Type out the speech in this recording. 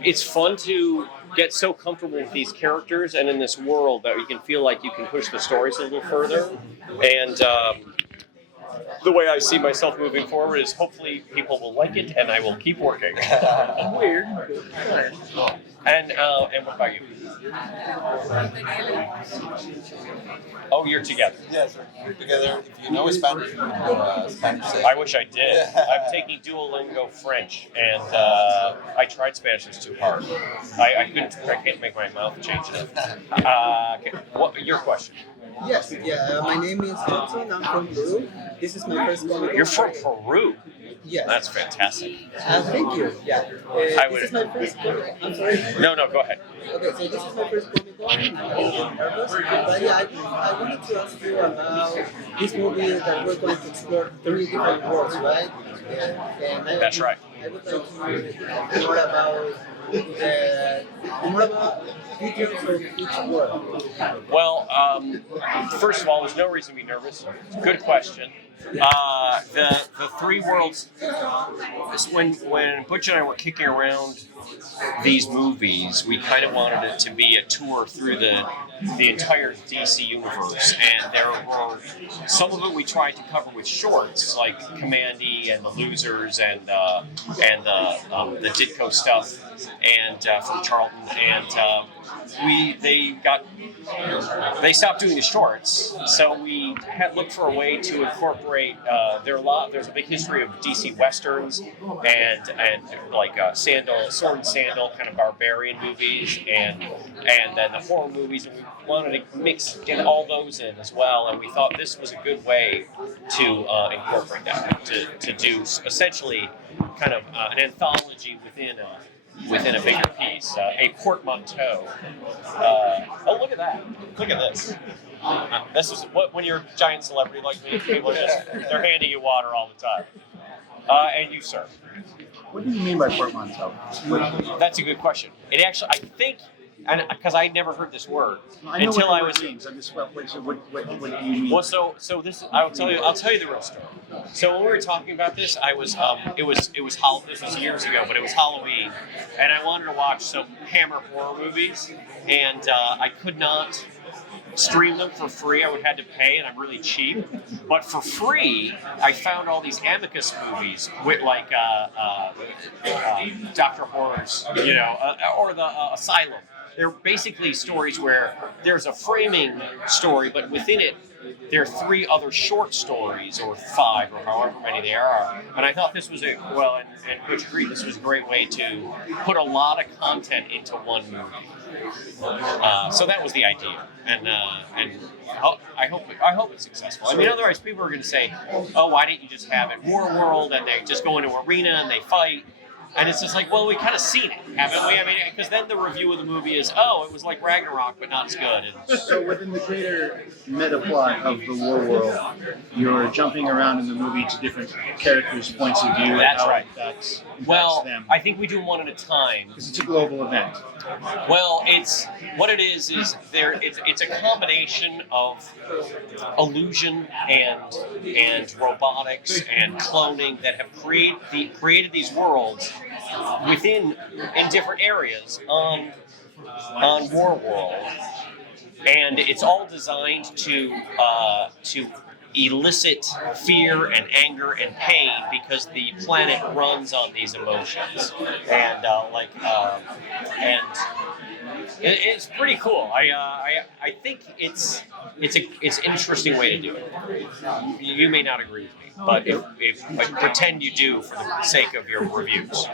it's fun to get so comfortable with these characters and in this world that you can feel like you can push the stories a little further. And the way I see myself moving forward is hopefully people will like it and I will keep working. Weird. And what about you? Oh, you're together. Yes, we're together. If you know Spanish, Spanish. I wish I did. I'm taking Duolingo French, and I tried Spanish. It's too hard. I can't make my mouth change enough. What your question? Yes, my name is Hudson. I'm from Peru. This is my first Comic Con. You're from Peru? Yes. That's fantastic. Thank you. Yeah. This is my first Comic Con. I'm sorry. No, go ahead. Okay, so this is my first Comic Con. I'm nervous. But yeah, I wanted to ask you about this movie that we're going to explore 3 different worlds, right? That's right. I would like to know more about details of each world. Well, first of all, there's no reason to be nervous. It's a good question. The 3 worlds. When Butch and I were kicking around these movies, we kind of wanted it to be a tour through the entire DC universe, and there were some of it we tried to cover with shorts, like Commandy and the Losers and the Ditko stuff, and from Charlton, and they stopped doing the shorts, so we had looked for a way to incorporate. There's a big history of DC westerns and like sword and sandal kind of barbarian movies, and then the horror movies, and we wanted to mix get all those in as well. And we thought this was a good way to incorporate that, to do essentially kind of an anthology within a bigger piece, a portmanteau. Oh, look at that! Look at this. This is when you're a giant celebrity like me. People they're handing you water all the time. And you, sir. What do you mean by portmanteau? That's a good question. It actually, I think, and because I never heard this word until I was. Means. I'm just, what do you mean? Well, so this I'll tell you the real story. So when we were talking about this, it was this was years ago, but it was Halloween, and I wanted to watch some Hammer horror movies, and I could not stream them for free. I would have had to pay, and I'm really cheap. But for free, I found all these Amicus movies with like Dr. Horror's, or the Asylum. They're basically stories where there's a framing story, but within it, there are 3 other short stories, or 5, or however many there are. And I thought this was and Jim Krieg, this was a great way to put a lot of content into one movie. So that was the idea, and I hope it's successful. I mean, otherwise people are going to say, "Oh, why didn't you just have it Warworld?" And they just go into an arena and they fight. And it's just like, well, we kind of seen it, haven't we? I mean, because then the review of the movie is, oh, it was like Ragnarok, but not as good. And so within the greater meta plot of the Warworld, you're jumping around in the movie to different characters' points of view. That's and how right. That well, them. I think we do them one at a time. Because it's a global event. Well, it's a combination of illusion and robotics and cloning that have created these worlds in different areas on Warworld, and it's all designed to elicit fear and anger and pain because the planet runs on these emotions, and it's pretty cool. I think it's an interesting way to do it. You may not agree with me, but if pretend you do for the sake of your reviews.